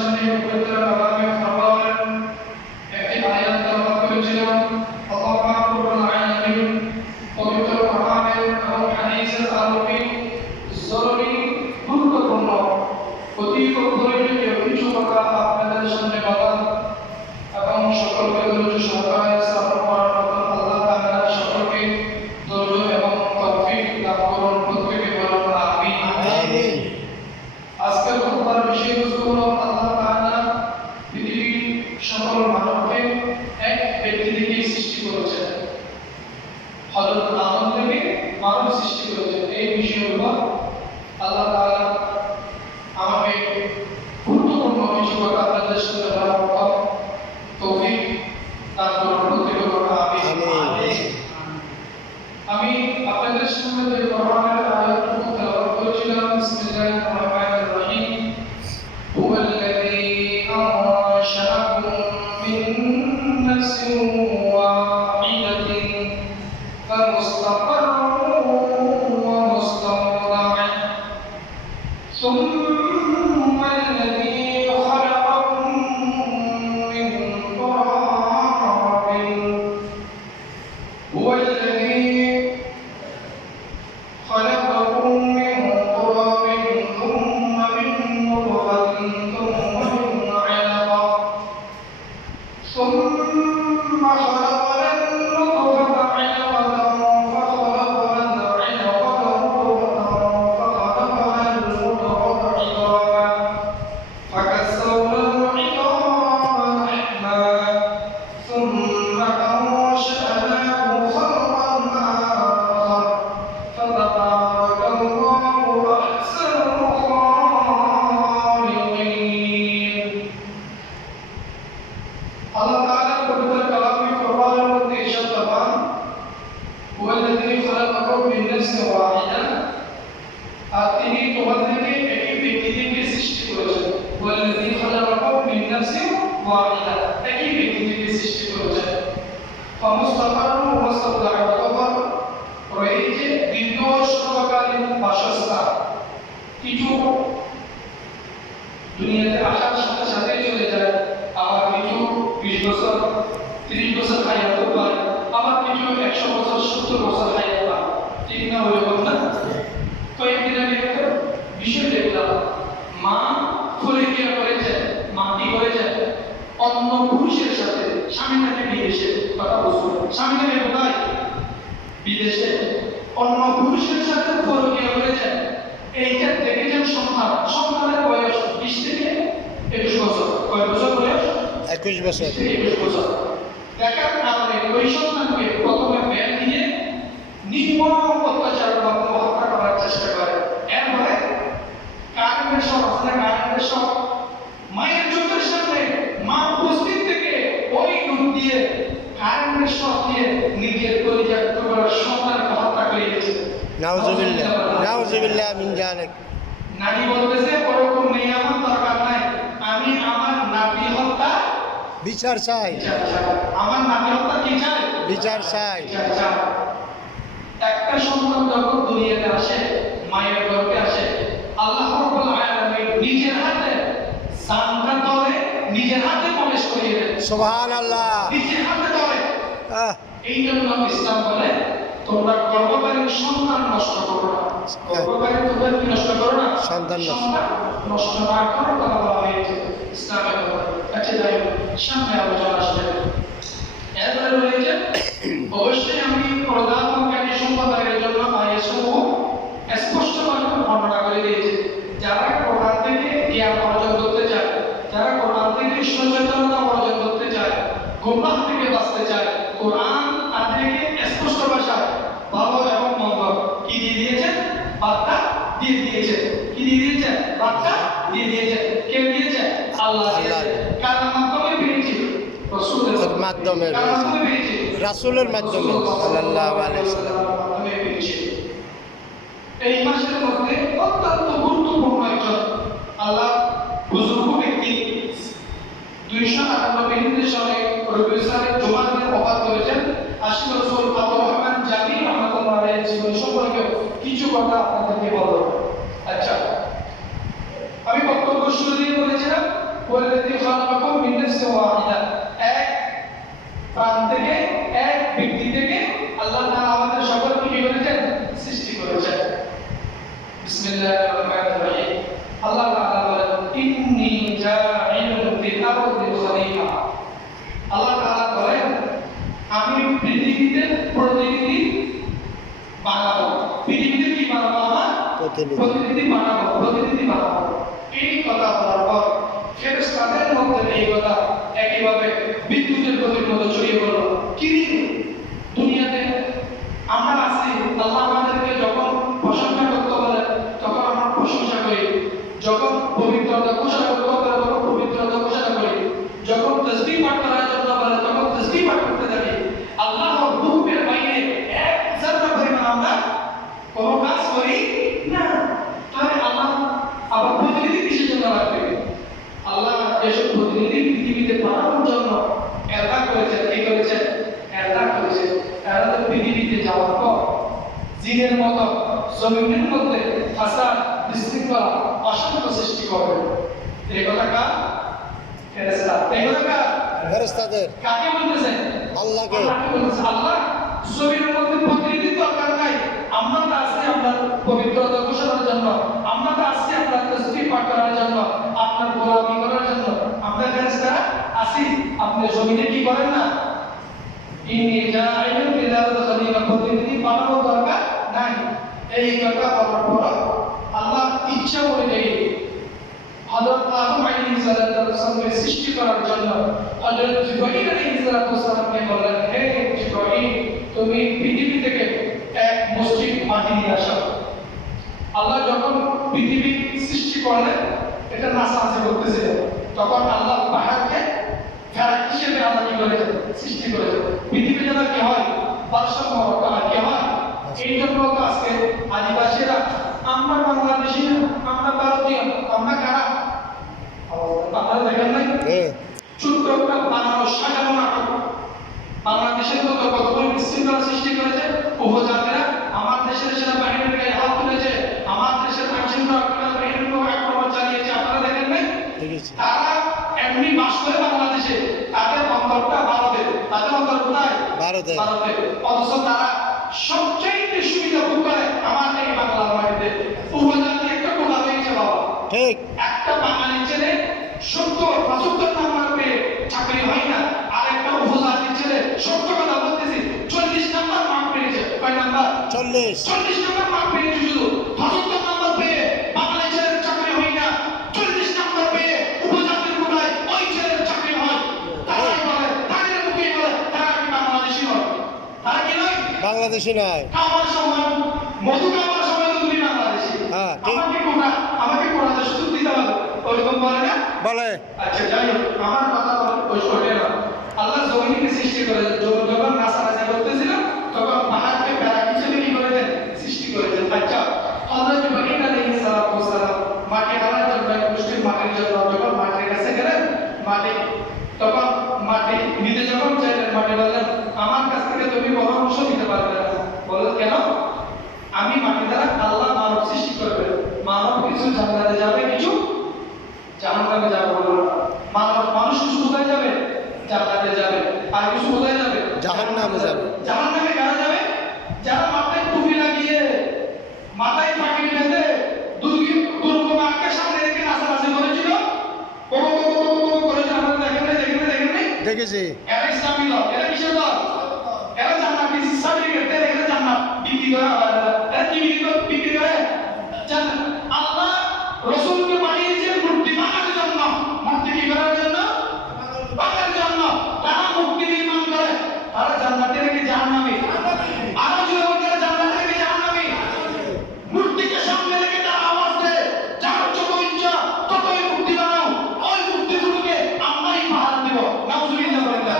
সামনে পবিত্র কালামে ফরমান একটি আয়াত তেলাওয়াত করেছিলাম। আল্লাহ রাব্বুল আলামিন পবিত্র কোরআনের এবং হাদিসের আলোকে জরুরি গুরুত্বপূর্ণ অতি প্রয়োজনীয় কিছু কথা আপনাদের সামনে বলা এবং সকলকে ধৈর্য সহকারে শ্রবণ করার মতো আল্লাহ তাআলা সকলকে ধৈর্য এবং তৌফিক দান করুন। প্রত্যেকে বলুন আমিন। আমিন। আজকের খুতবার বিষয়বস্তু হলো আল্লাহ তাআলা পৃথিবীর সকল মানবকে এক ব্যক্তি থেকে সৃষ্টি করেছেন। হযরত আদম থেকে মানব সৃষ্টি করেছেন। এই বিষয়গুলো আল্লাহ তাআলা আমাকে গুরুত্বপূর্ণ কিছু কথা আপনাদের সাথে বলার মতো তৌফিক দান করুন। প্রত্যেকে বলুন আমিন। আমি আপনাদের সামনে যে কোরআনের আয়াতটুকু তেলাওয়াত করেছিলাম, বিসমিল্লাহির রহমানির রহিম, হুয়াল্লাযী আনশাআকুম মিন নাফসিন ওয়াহিদাতিন ফামুস্তাকাররুন ওয়া মুস্তাওদা'উন সুম্মা আল্লাযী খালাকাকুম মিন তুরাবিন হুয়াল্লাযী خلقكم من تراب ثم من نطفة ثم من علقة ثم خلقنا النطفة علقة فخلقنا العلقة مضغة فخلقنا المضغة عظاما فكسونا العظام لحما ثم أنشأناه خلقا آخر فتبارك الله أحسن الخالقين। আল্লাহ তাআলা পবিত্র কালামে ফরমানের মধ্যে ইরশাদ ফরমান, হুয়াল্লাযী খালাকাকুম মিন নাফসিন ওয়াহিদা, আর তিনি তোমাদেরকে একটি ব্যক্তি থেকে সৃষ্টি করেছেন। হুয়াল্লাযী খালাকাকুম মিন নাফসিন ওয়াহিদা, একই ব্যক্তি থেকে সৃষ্টি করেছেন। ফামুস্তাকাররুন ওয়া মুস্তাওদা'উন, রয়েছে দীর্ঘ সমকালীন বাসস্থান। কিছু দুনিয়াতে আসার সাথে সাথে চলে যায়, আবার কিছু 20 বছর 30 বছর হায়াত পায়, আবার কিছু 100 বছর 70 বছর হায়াত পায়। ঠিক না? ওইরকম না? কয়েকদিন আগে একটা বিষয় দেখলাম, মা ফলিকিয়া করেছে, মা কি করেছে, অন্য পুরুষের সাথে, স্বামী থাকে বিদেশে, কথা বুঝুন, স্বামী থাকে কোথায়? বিদেশে, অন্য পুরুষের সাথে ফরকিয়া করেছে। এইটা দেখেছেন সন্তানের বয়স 20 থেকে 21 বছর। কয় বছর বয়স? 21 বছর। 21 বছর। দেখার কারণে ওই সন্তানকে প্রথমে ব্যান দিয়ে নির্মম অত্যাচার বা হত্যা করার চেষ্টা করে। এরপরে কারেন্টের সব আসলে কারেন্টের সব মায়ের চোখের সামনে মা উপস্থিত থেকে ওই ডুব দিয়ে কারেন্টের সব দিয়ে নিজের পরিচয় করার সন্তানকে হত্যা করে দিয়েছে। নাউজুবিল্লাহ, নাউজুবিল্লাহ মিন যালিক। নারী বলতেছে ওরকম মেয়ে আমার দরকার নাই, আমি আমার নাতি হত্যা বিচার চাই, আমার নাতি হত্যা কি চাই? বিচার চাই। একটা সন্তান যখন দুনিয়াতে আসে, মায়ের গর্ভে আসে, আল্লাহ রাব্বুল আলামিন নিজের হাতে জানটা ধরে নিজের হাতে প্রবেশ করিয়ে দেন। সুবহানাল্লাহ। নিজের হাতে ধরে। এই জন্য ইসলাম বলে তোমরা গর্ভকালীন সন্তান নষ্ট করো না। গর্ভকালীন তোমরা কি নষ্ট করো না? সন্তান নষ্ট না করার কথা বলা হয়েছে ইসলামের কথা। আচ্ছা যাই হোক, সামনে আলোচনা আসবে। এরপরে রয়েছে, অবশ্যই আমি প্রধানকারী সম্প্রদায়ের জন্য আয়াসমূহ স্পষ্টভাবে বর্ণনা করে দিয়েছি। যারা কোরআন থেকে জ্ঞান অর্জন করতে চায়, যারা কোরআন থেকে সচেতনতা অর্জন করতে চায়, গোমরাহ থেকে বাঁচতে চায়, কোরআন তাদেরকে স্পষ্ট ভাষায় ভালো এবং মন্দ কি দিয়ে দিয়েছে? বার্তা দিয়ে দিয়েছে। কি দিয়ে দিয়েছে? বার্তা দিয়ে দিয়েছে। কে দিয়েছে? আল্লাহ দিয়েছে। কার মাধ্যমে পেয়েছি? রাসূলের মাধ্যমে, রাসূলের মাধ্যমে সাল্লাল্লাহু আলাইহি ওয়াসাল্লাম। এই মাসের মধ্যে অত্যন্ত গুরুত্বপূর্ণ একজন আল্লাহ বুজুর্গ ব্যক্তি 298 হিজরি সালে রবিউল সালের জুমার দিনে ওফাত করেছেন। আশিক রাসূল আব্দুর রহমান জামি রাহমাতুল্লাহ আলাইহি জীবন সম্পর্কে কিছু কথা আপনাদেরকে বলবো। আচ্ছা, আমি বক্তব্য শুরু দিয়ে বলেছিলাম ওয়াল্লাযী খালাকাকুম মিন নাফসিন ওয়াহিদা, এক প্রাণ থেকে, এক ব্যক্তি থেকে আল্লাহ তাআলা আমাদের সকলকে কি করেছেন? সৃষ্টি করেছেন। বিসমিল্লাহির রহমানির রহিম। আল্লাহ তাআলা বলেন, ইন্নী জাইলুন ফিল আরদি খলিফা। আল্লাহ তাআলা বলেন, আমি পৃথিবীতে প্রতিনিধি বানাবো। পৃথিবীতে কি বানাবো? আমার প্রতিনিধি বানাবো। এই কথা বলার পর ফেরেশতাদের মধ্যে এই কথা একইভাবে বিদ্যুতের গতির মতো ছড়িয়ে পড়লো। কি দুনিয়াতে আমরা আছি, আল্লাহ আমাদেরকে যখন প্রশংসা করতে বলে তখন আমরা প্রশংসা করি, যখন পবিত্রতা ঘোষণা করতে বলে তখন পবিত্রতা ঘোষণা করি, যখন তাসবিহ পাঠ করার জন্য বলে তখন তাসবিহ পাঠ করতে থাকি। আল্লাহর হুকুমের বাইরে এক যারা পরিমাণ আমরা কোনো কাজ করি না। তাহলে আল্লাহ আবার প্রতিনিধি কিসের জন্য রাখবে? আল্লাহ এসব প্রতিনিধি পৃথিবীতে পাঠানোর জন্য এরা করেছেন। কি করেছেন? এরা করেছেন। এরা তো পৃথিবীতে যাওয়ার পর জিনের মতো জমিনের মধ্যে ফাসাদ, বিশৃঙ্খলা, অশান্ত সৃষ্টি করবে। এই কথা কার? ফেরেশতা। এই কথা কার? ফেরেশতাদের। কাকে বলতেছেন? আল্লাহকে। আল্লাহকে বলতেছেন। আল্লাহ জমিনের মধ্যে প্রতিনিধি দরকার নাই, আমরা তো আছি আপনার পবিত্রতা ঘোষণার জন্য, আমরা তো আছি আপনার তাসবিহ পাঠ করার জন্য, আপনার গোলামি করার জন্য। আমরা ফেরেশতারা আছি, আপনি জমিনে কি করেন না? ইন্নী জাইলুন ফিল আরদি খলিফা, প্রতিনিধি বানানোর দরকার নাই। এই কথা বলার পর আল্লাহ ইচ্ছা অনুযায়ী হযরত আদম আলাইহিস সালামকে সৃষ্টি করার জন্য হযরত জিবরাইল আলাইহিস সালামকে বললেন, হে জিবরাইল, তুমি পৃথিবী থেকে এক মসজিদ মাটি নিয়ে আসো। আল্লাহ যখন পৃথিবী সৃষ্টি করলেন, এটা নাসাজি করতেছিল, তখন আল্লাহ পাহাড়কে ফেরাক হিসেবে আল্লাহ কি করেছেন? সৃষ্টি করেছেন। পৃথিবী যেন কি হয়? ভারসাম্য কি হয়? এই জন্য তো আজকে আদিবাসীরা, আমরা বাংলাদেশি, আমরা ভারতীয়, আমরা কারা? আপনারা দেখেন নাই? ছোট্ট একটা বানানো সাজানো নাটক বাংলাদেশের মতো কতগুলো বিশৃঙ্খলা সৃষ্টি করেছে। উপজাতিরা আমার দেশের সেনাবাহিনীর গায়ে হাত তুলেছে, আমার দেশের আইনশৃঙ্খলা বাহিনীর উপর আক্রমণ চালিয়েছে। আপনারা দেখেন নাই? তারা এমনি বাস করে বাংলাদেশে, তাদের অন্তরটা ভারতে, তাদের অন্তর কোথায়? ভারতে। অথচ তারা সবচেয়ে সুবিধা ভোগ করে আমার এই বাংলার মাটিতে। উপজাতি একটা কোলা হয়েছে বাবা, ঠিক একটা বাঙালি ছেলে 70-75 নাম্বার পেয়ে চাকরি হয় না, আর একটা উপজাতি ছেলে 70 কথা বলতেছি 40 নাম্বার মার্ক পেয়েছে। কয় নাম্বার? 40 নাম্বার মার্ক পেয়েছে। শুধু 75 নাম্বার পেয়ে বাঙালি ছেলের চাকরি হয় না, 40 নাম্বার পেয়ে উপজাতির কোটায় ওই ছেলের চাকরি হয়। তারাই বলে, তাদের মুখেই বলে তারা কি বাংলাদেশি নয়। তারা কি নয়? বাংলাদেশি নয়। আমার সময় মধু খাওয়ার সময় তো তুমি বাংলাদেশি। আমাকে কোরআনের সুযোগ দিতে হবে, ওরকম বলে না? বলে। আচ্ছা যাই হোক, আমার কথা ওই শোনে না। আল্লাহ জমিনকে সৃষ্টি করেছেন, যখন নাসারাজি করতেছিল তখন পাহাড়কে ফেরাক হিসেবে কি করেছেন? সৃষ্টি করেছেন। আচ্ছা, হযরত ইব্রাহিম আলাইহিস সালাম মাটি আনার জন্য, মুসলিম মাটির জন্য যখন মাটির কাছে গেলেন, তখন মাটি নিতে যখন চাইলেন, মাটি বললেন, আমার কাছ থেকে তুমি পরামর্শ নিতে পারবে না। বললেন কেন? আমি মাটি দ্বারা আল্লাহ মানব সৃষ্টি করবে, মানব কিছু জান্নাতে যাবে, কিছু জাহান্নামে যাবে। মানুষ কিছু কোথায় যাবে? জান্নাতে যাবে। আর কিছু কোথায় যাবে? জাহান্নামে যাবে। জাহান্নামে কারা যাবে? যারা মাথায় টুপি লাগিয়ে, মাথায় পাগড়ি বেঁধে, দুর্গমাকে সামনে রেখে নাচানাচি করেছিল, করেছে। আমরা দেখেন নাই? দেখেছি। এরা ইসলামী দল, এরা কিসের দল? এরা জান্নাত সার্টিফিকেট দেয়, এরা জান্নাত বিক্রি করে। এরা কি বিক্রি করে? জান্নাত। আল্লাহ রাসূলকে পাঠিয়েছেন মূর্তি বানানোর জন্য। মূর্তি কি করার জন্য? বানানোর জন্য। তারা মূর্তি নির্মাণ করে, তারা জান্নাতে রেখে জাহান্নামে। আরো জোরে বলতে, জান্নাতে রেখে জাহান্নামে। মূর্তিকে সামনে রেখে তারা আওয়াজ দেয়, যার যত ইচ্ছা ততই মূর্তি বানাও, ওই মূর্তিগুলোকে আমরাই পাহারা দিব। নাউজুবিল্লাহ বলেন না।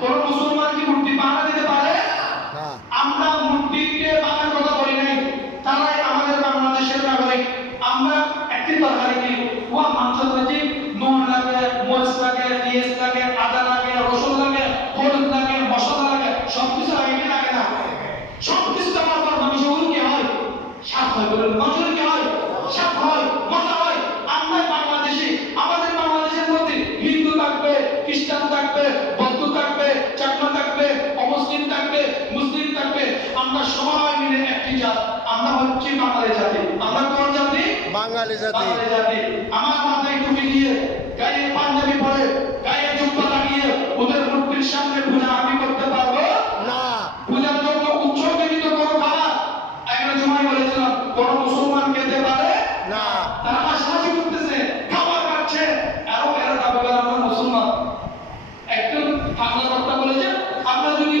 কোন মুসলমান কি মূর্তি পাহারা দিতে পারে? না। আমরা মূর্তিকে বানানোর কথা বলি নাই, তারাই আমাদের বাংলাদেশের নাগরিক। আমরা একটি তরকারি দিই, ও মাংস ভাজি, নুন লাগে, মরিচ লাগে, পেঁয়াজ লাগে, আদা লাগে, রসুন লাগে, হলুদ লাগে, মশলা লাগে, সবকিছু লাগে কি লাগে না? সবকিছু দেওয়ার পর মানুষের কি হয়? স্বাদ হয়। বলুন, মানুষের কি হয়? স্বাদ হয়, মজা হয়। আমরা বাংলাদেশি, আমাদের বাংলাদেশের খ্রিস্টান থাকবে, বৌদ্ধ থাকবে, চাকমা থাকবে, অমুসলিম থাকবে, মুসলিম থাকবে, আমরা সবাই মিলে একটি জাত। আমরা হচ্ছি বাঙালি জাতি। আমরা কোন জাতি? বাঙালি জাতি। বাঙালি জাতি। আমার মাথায় টুপি দিয়ে, গায়ে পাঞ্জাবি পরে, গায়ে জুব্বা লাগিয়ে ওদের মূর্তির সামনে পূজা আমি করতে পারবো না। পূজার জন্য উৎসর্গিত কোনো খাবার একটা সময় বলেছিলাম কোন মুসলমান খেতে পারে না। তারা হাসাহাসি করতেছে, খাবার খাচ্ছে, এরা দাবি করে আমরা মুসলমান। একজন পাগলা কথা বলেছে, আমরা যদি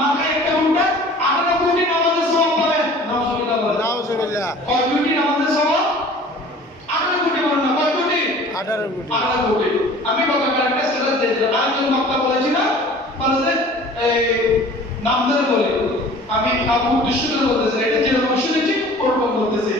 মাথায় একটা উল্টাই 18 কোটি নামাজের সওয়াব পাবেন। নাউজুবিল্লাহ বলেন। নাউজুবিল্লাহ। কয় কোটি নামাজের সওয়াব? 18 কোটি বলেন না, কয় কোটি? 18 কোটি। 18 কোটি। আমি গতকাল একটা স্ট্যাটাস দিয়েছিলাম, আরেকজন বক্তা বলেছি না, বলেছে এই নামদার বলে, আমি আবু উদ্দেশ্য করে বলতেছি, এটা যেরকম শুনেছি ওরকম বলতেছি।